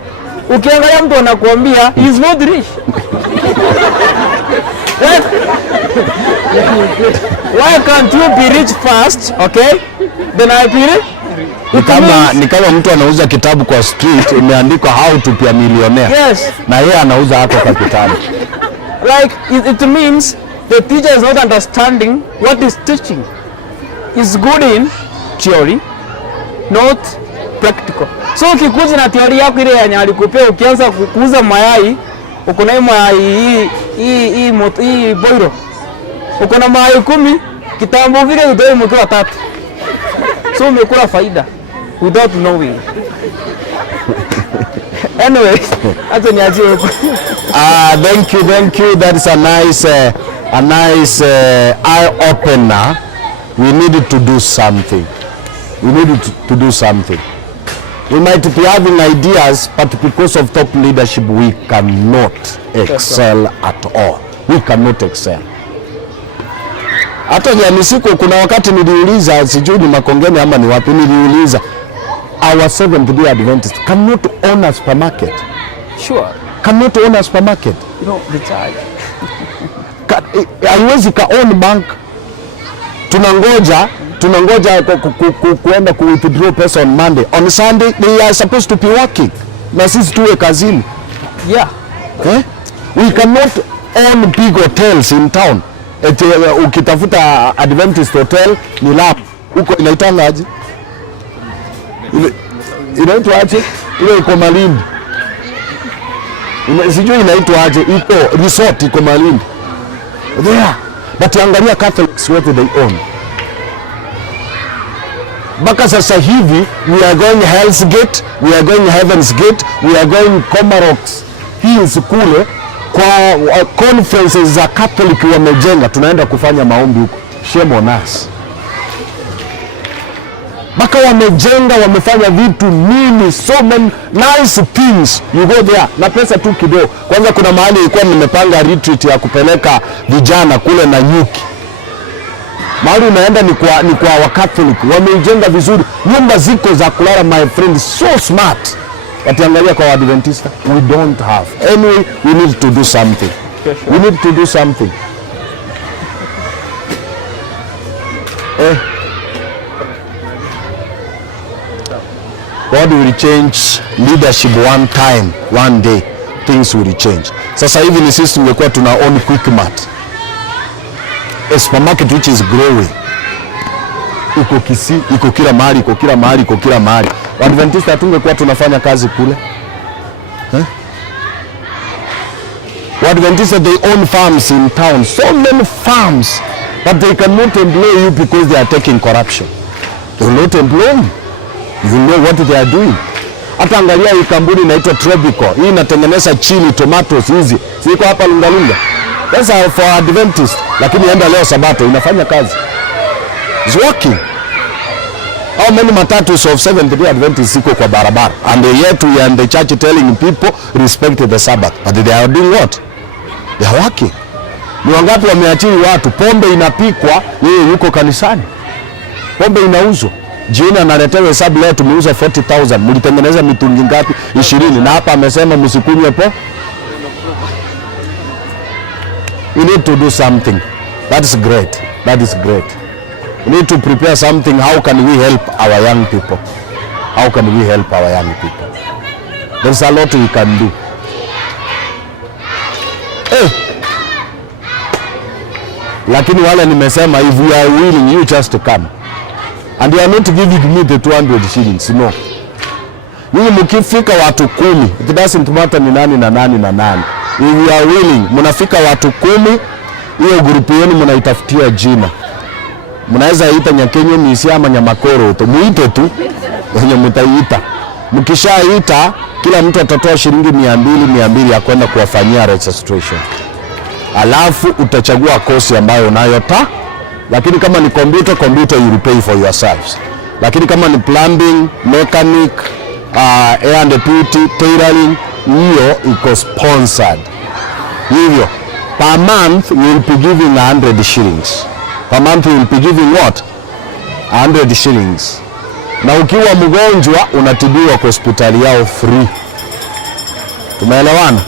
Ukiangalia mtu anakuambia he is not rich. Why can't you be rich first? Okay, then I be rich. Ni kama mtu anauza kitabu kwa street imeandikwa how to be a millionaire. Yes. Na yeye anauza hapo kwa kitabu. Like it means the teacher is not understanding what is teaching. Is good in theory, not practical. So ukikuja na theory yako ile yenye alikupea, ukianza kuuza mayai, uko na mayai hii boiro, uko na mayai 10, kitambo vile utoe mkiwa 3. So umekula faida without knowing. Anyway, acha niaje huko. Thank you. That's a nice eye opener. We needed to do something. We might be having ideas, but because of top leadership, we cannot excel at all. We cannot excel. Hata jana siku kuna wakati niliuliza, sijui ni Makongeni ama ni wapi, niliuliza our Seventh-day Adventist cannot own a supermarket. Sure. Cannot own a supermarket. You know, the charge. Haiwezi ka own bank. Tunangoja kuenda ku withdraw pesa on Monday. On Sunday they are supposed to be working. Na sisi tuwe kazini. Yeah. We cannot own big hotels in town. Ukitafuta Adventist hotel ni lap. Huko inaitanga aje? Inaitwa aje? Ile iko Malindi. Sijui inaitwa aje? Iko resort iko Malindi. there. But angalia Catholics what they own. Mpaka sasa hivi we are going Hell's Gate, we are going Heaven's Gate, we are going Comarox Hills kule kwa conferences za Catholic wamejenga, tunaenda kufanya maombi huko. Shame on us. Mpaka wamejenga, wamefanya vitu nini, so many nice things, you go there na pesa tu kidogo. Kwanza kuna mahali ilikuwa nimepanga retreat ya kupeleka vijana kule na nyuki. Mahali unaenda ni kwa wa Catholic, wameijenga vizuri, nyumba ziko za kulala, my friend, so smart. Watiangalia kwa Adventista, we don't have. Anyway, we need to do something. We need to do something. God will change leadership one time, one day, things will change. Sasa hivi ni sisi tumekuwa tuna own Quickmart. A supermarket which is growing. Iko Kisii, iko kila mahali, iko kila mahali, iko kila mahali. Adventista tungekuwa tunafanya kazi kule. Adventista, they own farms in town, so many farms, but they cannot employ you because they are taking corruption. They will not employ you. You know what they are doing. Hata angalia hii kampuni inaitwa Tropical. Hii inatengeneza chili, tomatoes hizi. Siko hapa Lungalunga. That's for Adventist. Lakini enda leo Sabato inafanya kazi. It's working. How many matatus of Seventh-day Adventists siko kwa barabara? And yet we are in the church telling people respect the Sabbath. But they are doing what? They are working. Ni wangapi wameachiri watu? Pombe inapikwa, yeye yuko kanisani. Pombe inauzwa. Jioni analetewa hesabu, leo tumeuza 40,000. Mlitengeneza mitungi ngapi? 20. Na hapa amesema msikunywe po. We need to do something. That is great. That is great. We need to prepare something. How can we help our young people? How can we help our young people? There's a lot we can do. Lakini wale nimesema, if you are willing, you just come. And you are not giving me the 200 shillings, no. Nyinyi mkifika watu 10, it doesn't matter ni nani na nani na nani. If you are willing, mnafika watu 10, hiyo grupu yenu mnaitafutia jina. Mnaweza ita Nyakenye, Misia ama Nyamakoro, muite tu wenye mtaiita. Mkishaita, kila mtu atatoa shilingi 200 ya kwenda kuwafanyia registration. Alafu utachagua kosi ambayo unayota. Lakini kama ni computer you will pay for yourselves. Lakini kama ni plumbing, mechanic, air and beauty, tailoring, hiyo iko sponsored. Hivyo, per month you will be giving 100 shillings. Per month you will be giving what? 100 shillings. Na ukiwa mgonjwa unatibiwa kwa hospitali yao free. Tumeelewana?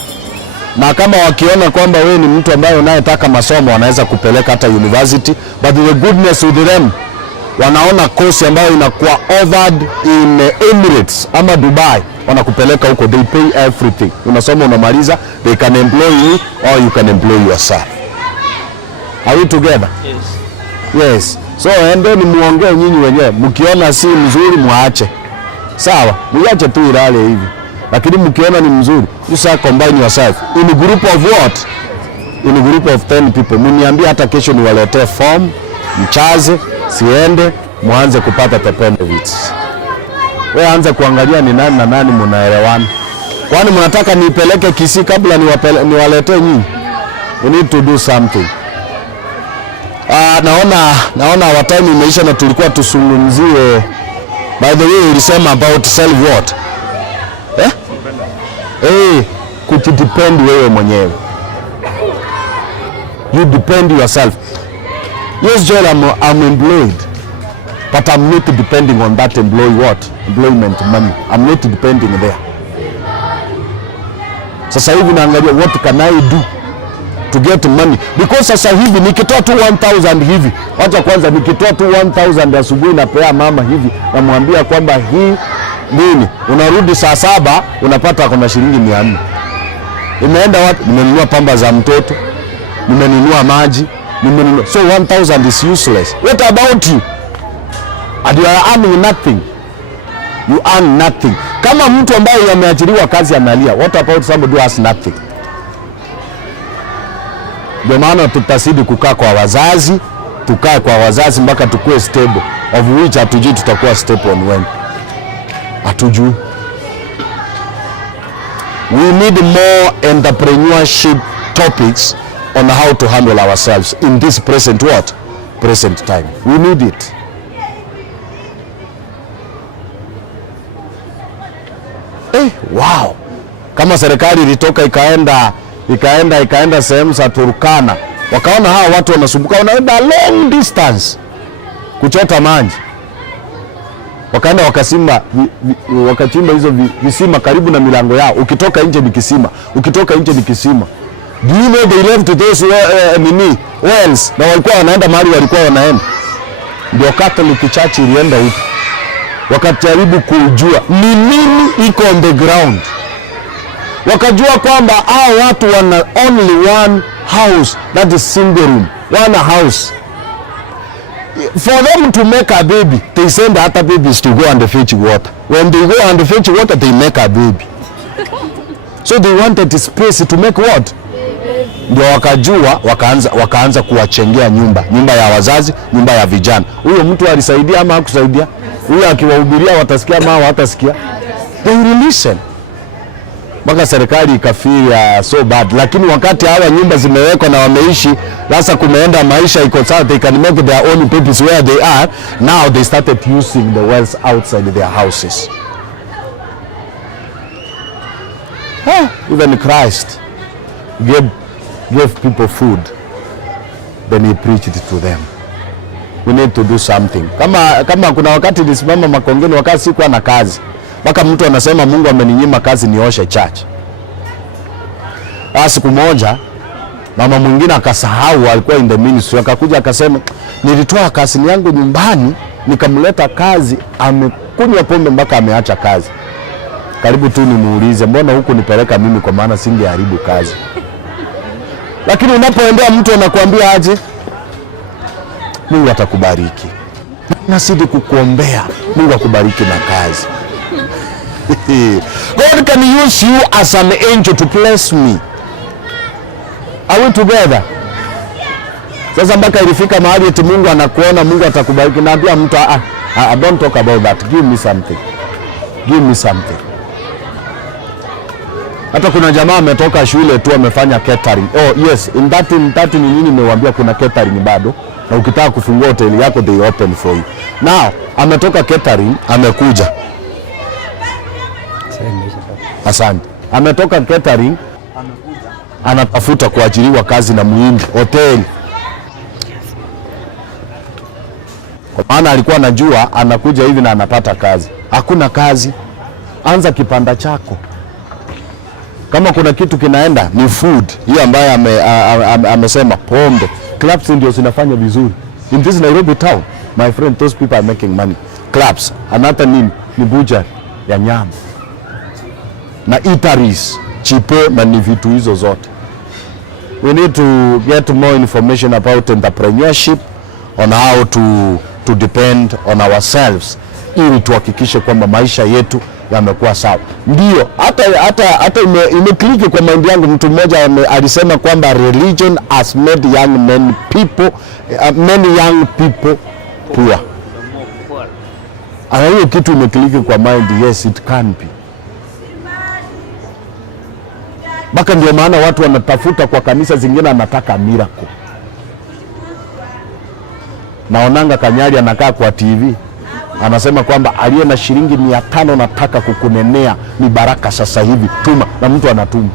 Na kama wakiona kwamba wewe ni mtu ambaye unayetaka masomo, wanaweza kupeleka hata university, but the goodness with them, wanaona course ambayo inakuwa offered in Emirates ama Dubai, wanakupeleka huko, they pay everything. Unasoma unamaliza, they can employ you or you can employ yourself. Are we together? Yes. Yes. So endeni muongee nyinyi wenyewe, mkiona si mzuri muache. Sawa, muache tu ilale hivi. Lakini mkiona ni mzuri, you say combine yourself in a group of what? In a group of 10 people. Mniambie hata kesho niwaletee form, mchaze, siende, muanze kupata the benefits. Wewe anza kuangalia ni nani na nani mnaelewana. Kwani mnataka nipeleke Kisii kabla niwaletee nyinyi? We need to do something. Naona our time imeisha na tulikuwa tusungumzie. By the way, ulisema about self what? Kujidepend wewe mwenyewe. You depend yourself. Yes, Joel, I'm employed, but I'm not depending on that employment money. I'm not depending there. Sasa hivi naangalia what can I do to get money, because sasa hivi nikitoa tu 1000 hivi, wacha kwanza nikitoa tu 1000 asubuhi napea mama hivi, namwambia kwamba hii nini, unarudi saa 7 unapata kuna shilingi 400. Imeenda wapi? Nimenunua pamba za mtoto, nimenunua maji, nimenunua. So 1000 is useless. What about you? And you are earning nothing. You earn nothing. Kama mtu ambaye ameajiriwa kazi analia, what about somebody who has nothing? Ndio maana tutazidi kukaa kwa wazazi, tukae kwa wazazi mpaka tukue stable, of which hatujui tutakuwa stable on when. Hatujui. We need more entrepreneurship topics on how to handle ourselves in this present what? Present time. We need it. Wow. Kama serikali ilitoka ikaenda sehemu za Turkana, wakaona hawa watu wanasumbuka, wanaenda long distance kuchota maji, wakaenda wakachimba hizo visima karibu na milango yao. Ukitoka nje ni kisima, ukitoka nje ni kisima. Do you know they left those wells, na walikuwa wanaenda mahali walikuwa wanaenda. Ndio Catholic Church ilienda huko, wakajaribu kujua ni nini iko on the ground. Wakajua kwamba hao watu wana only one house, that is single room, one house. For them to make a baby, they send other babies to go and fetch water. When they go and fetch water, they make a baby. So they wanted space to make what? Ndio wakajua, wakaanza kuwachengea nyumba ya wazazi, nyumba ya vijana. Huyo mtu alisaidia ama hakusaidia? Huyo akiwahubiria watasikia ama hawatasikia? They will listen. Mpaka serikali ikafeel so bad. Lakini wakati hawa nyumba zimewekwa na wameishi, sasa kumeenda maisha iko sawa, they can make their own babies where they are. Now they started using the wells outside their houses. Even Christ gave people food, then he preached it to them. We need to do something. Kama kuna wakati nisimama Makongeni, wakati sikuwa na kazi, mpaka mtu anasema Mungu ameninyima kazi nioshe church. Siku moja mama mwingine akasahau, alikuwa in the ministry, akakuja akasema nilitoa kazi yangu nyumbani nikamleta kazi, amekunywa pombe mpaka ameacha kazi. Karibu tu nimuulize, mbona huku nipeleka mimi, kwa maana singeharibu kazi. Lakini unapoendea mtu anakuambia aje, Mungu atakubariki. Nasidi kukuombea Mungu akubariki na kazi. God can use you as an angel to bless me. Are we together? Sasa mpaka ilifika mahali eti Mungu anakuona, Mungu atakubariki. Naambia mtu don't talk about that. Give me something. Give me something. Hata kuna jamaa ametoka shule tu amefanya catering. Oh yes, in that ni nini nimewaambia, kuna catering bado. Na ukitaka kufungua hoteli yako they open for you. Now ametoka catering, amekuja. Asante. Ametoka catering, amekuja. Anatafuta kuajiriwa kazi na Muhindi hoteli. Kwa maana alikuwa anajua anakuja hivi na anapata kazi. Hakuna kazi. Anza kipanda chako. Kama kuna kitu kinaenda ni food. Hiyo ambaye amesema pombe. Clubs ndio zinafanya vizuri. In this Nairobi town, my friend, those people are making money. Clubs, another ni butcher ya nyama. Na eateries, chipe na ni vitu hizo zote. We need to get more information about entrepreneurship, on how to depend on ourselves, ili tuhakikishe kwamba maisha yetu yamekuwa sawa. Ndio, hata imekliki kwa mind yangu. Mtu mmoja alisema kwamba religion has made many young people poor. Hiyo kitu imekliki kwa mind. Yes, it can be. Mpaka ndio maana watu wanatafuta kwa kanisa zingine, anataka miracle. Naonanga Kanyari anakaa kwa TV anasema kwamba aliye na shilingi 500 nataka kukunenea ni baraka sasa hivi, tuma, na mtu anatuma.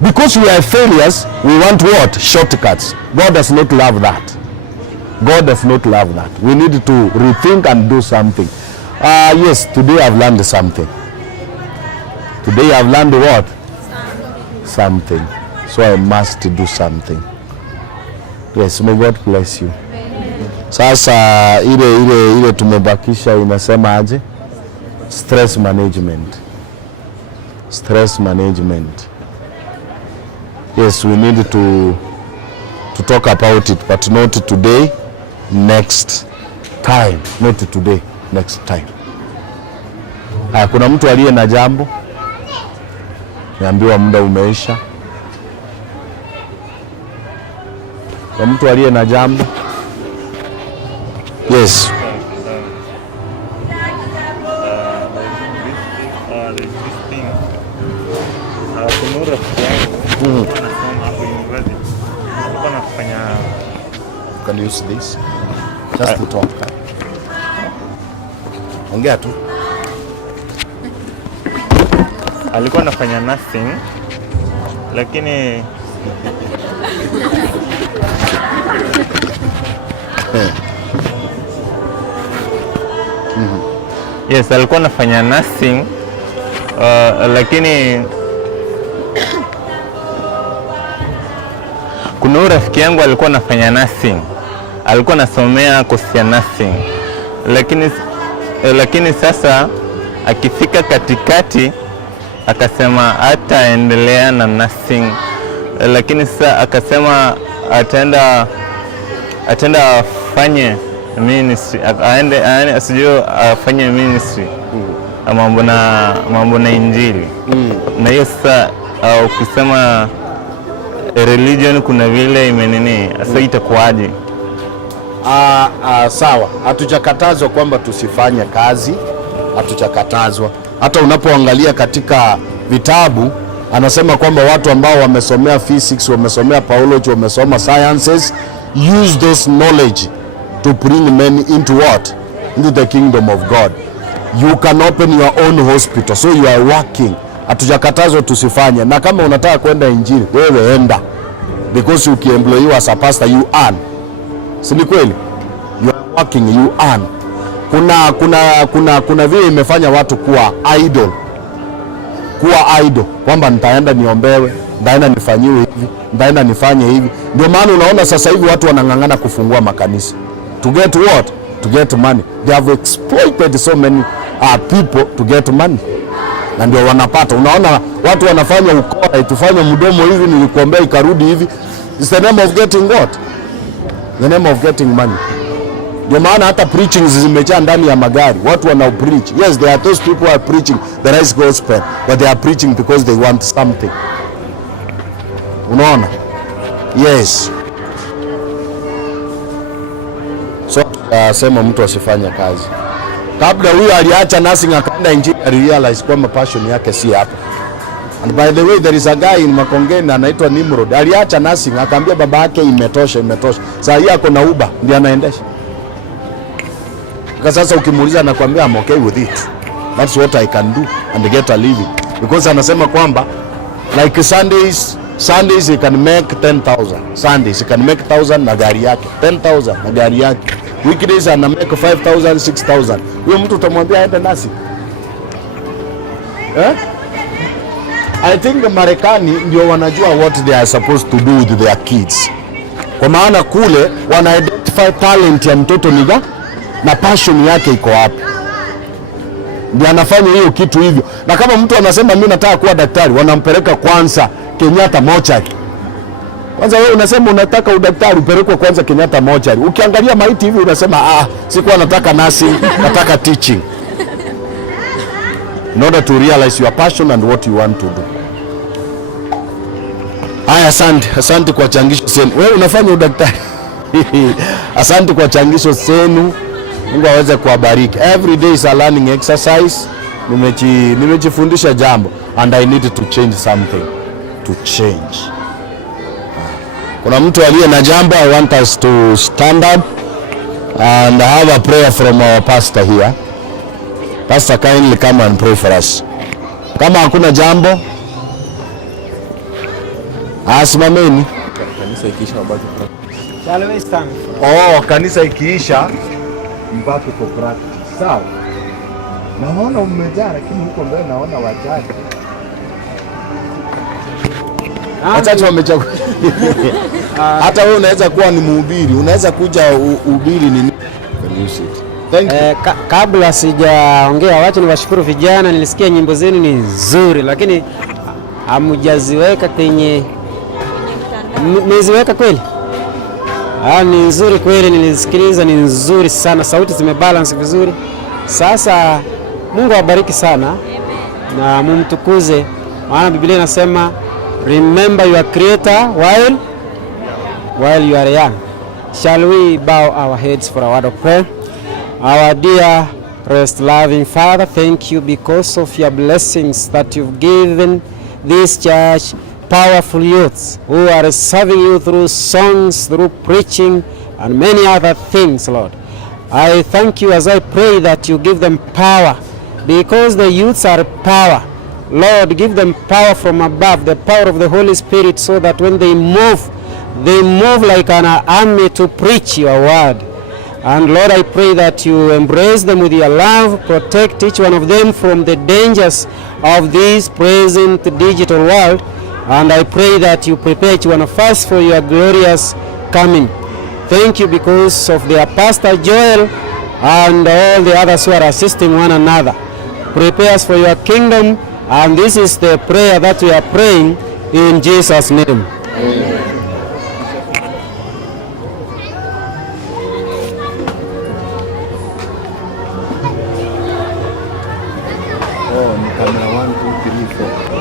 Because we are failures, we want what? Shortcuts. God does not love that. God does not love that. We need to rethink and do something. Yes, today I've learned something. Today I've learned what? Something. So I must do something. Yes, may God bless you. Sasa ile tumebakisha inasema aje? Stress management. Stress management. Yes, we need to talk about it, but not today, next time. Not today, next time. Kuna mtu aliye na jambo? Niambiwa muda umeisha. Kwa mtu aliye na jambo. Yes. Can you use this? Just to talk. Ongea tu. Alikuwa anafanya nothing lakini yes, alikuwa anafanya nothing lakini kuna rafiki yangu alikuwa anafanya nothing, alikuwa anasomea course ya nothing, lakini sasa akifika katikati akasema hataendelea na nothing, lakini sasa akasema ataenda afanye ministry, asijue afanye ministry mambo na injili. Na hiyo sasa ukisema religion kuna vile imenini, sasa itakuwaje? Sawa, hatujakatazwa kwamba tusifanye kazi, hatujakatazwa. Hata unapoangalia katika vitabu anasema kwamba watu ambao wamesomea physics, wamesomea biology, wamesoma sciences, use those knowledge to bring men into what? Into the kingdom of God. You can open your own hospital, so you are working. Hatujakatazwa tusifanye, na kama unataka kwenda injili wewe enda, because ukiemployiwa as a pastor you earn. Si ni kweli? You are working, you earn. Kuna vile imefanya watu kuwa idol, kwamba nitaenda niombewe, nitaenda nifanyiwe hivi, nitaenda nifanye hivi. Ndio maana unaona sasa hivi watu wanang'ang'ana kufungua makanisa. To get what? To get money. They have exploited so many people to get money. Na ndio wanapata. Unaona watu wanafanya ukora, tufanye mdomo hivi nilikuombea ikarudi hivi. It's the name of getting what? The name of getting money. Ndio maana hata preaching zimejaa ndani ya magari. Watu wanao preach. Yes, there are those people who are preaching the right gospel, but they are preaching because they want something. Unaona? Yes. So sema mtu asifanye kazi. Kabla huyo aliacha nursing akaenda injili, realize kwamba passion yake si hapa. And by the way, there is a guy in Makongeni anaitwa Nimrod. Aliacha nursing akaambia baba yake imetosha. Sasa yeye ako na Uber ndiye anaendesha. Kwa sasa ukimuuliza anakuambia I'm okay with it. That's what I can do and get a living. Because anasema kwamba like Sundays he can make 10,000. Sundays he can make 1,000 na gari yake. 10,000 na gari yake. Weekdays ana make 5,000, 6,000. Huyo mtu utamwambia aende nasi? I think Marekani ndio wanajua what they are supposed to do with their kids. Kwa maana kule wana identify talent ya mtoto niga na passion yake iko wapi. Ndio anafanya hiyo kitu hivyo. Na kama mtu anasema mimi nataka kuwa daktari, wanampeleka kwanza Kenyatta mochari. Kwanza wewe unasema unataka udaktari, upelekwe kwanza Kenyatta mochari. Ukiangalia maiti hivi unasema sikuwa nataka nursing, nataka teaching. In order to realize your passion and what you want to do. Haya, asante kwa changisho zenu. Wewe unafanya udaktari. Asante kwa changisho zenu. Mungu aweze kuwabariki. Every day is a learning exercise. Nimejifundisha jambo and I need to change something. To change. Kuna mtu aliye na jambo. I want us to stand up and have a prayer from our pastor here. Pastor, kindly come and pray for us. Kama hakuna jambo, asimameni. Kanisa ikiisha mbaki. Shall we stand? Kanisa ikiisha mbaki kwa practice. Sawa. Naona umejaa lakini huko mbele naona wachache. Wachache wamechagua. Hata wewe unaweza kuwa ni mhubiri, unaweza kuja uhubiri nini? Thank you. Kabla sijaongea, wacha niwashukuru vijana. Nilisikia nyimbo zenu ni nzuri, lakini hamujaziweka kwenye niziweka kweli. Ni nzuri kweli, nilisikiliza, ni nzuri sana, sauti zimebalance vizuri. Sasa Mungu awabariki sana na mumtukuze, maana Biblia inasema remember your creator while while you are young. Shall we bow our heads for a word of prayer? Our dear, rest-loving Father, thank you because of your blessings that you've given this church, powerful youths who are serving you through songs, through preaching, and many other things, Lord. I thank you as I pray that you give them power, because the youths are power. Lord, give them power from above, the power of the Holy Spirit, so that when they move like an army to preach your word. And Lord, I pray that you embrace them with your love, protect each one of them from the dangers of this present digital world. And I pray that you prepare each one of us for your glorious coming. Thank you because of their Pastor Joel and all the others who are assisting one another. Prepare us for your kingdom, and this is the prayer that we are praying in Jesus' name. Amen. Oh, ni kamera 1, 2, 3, 4.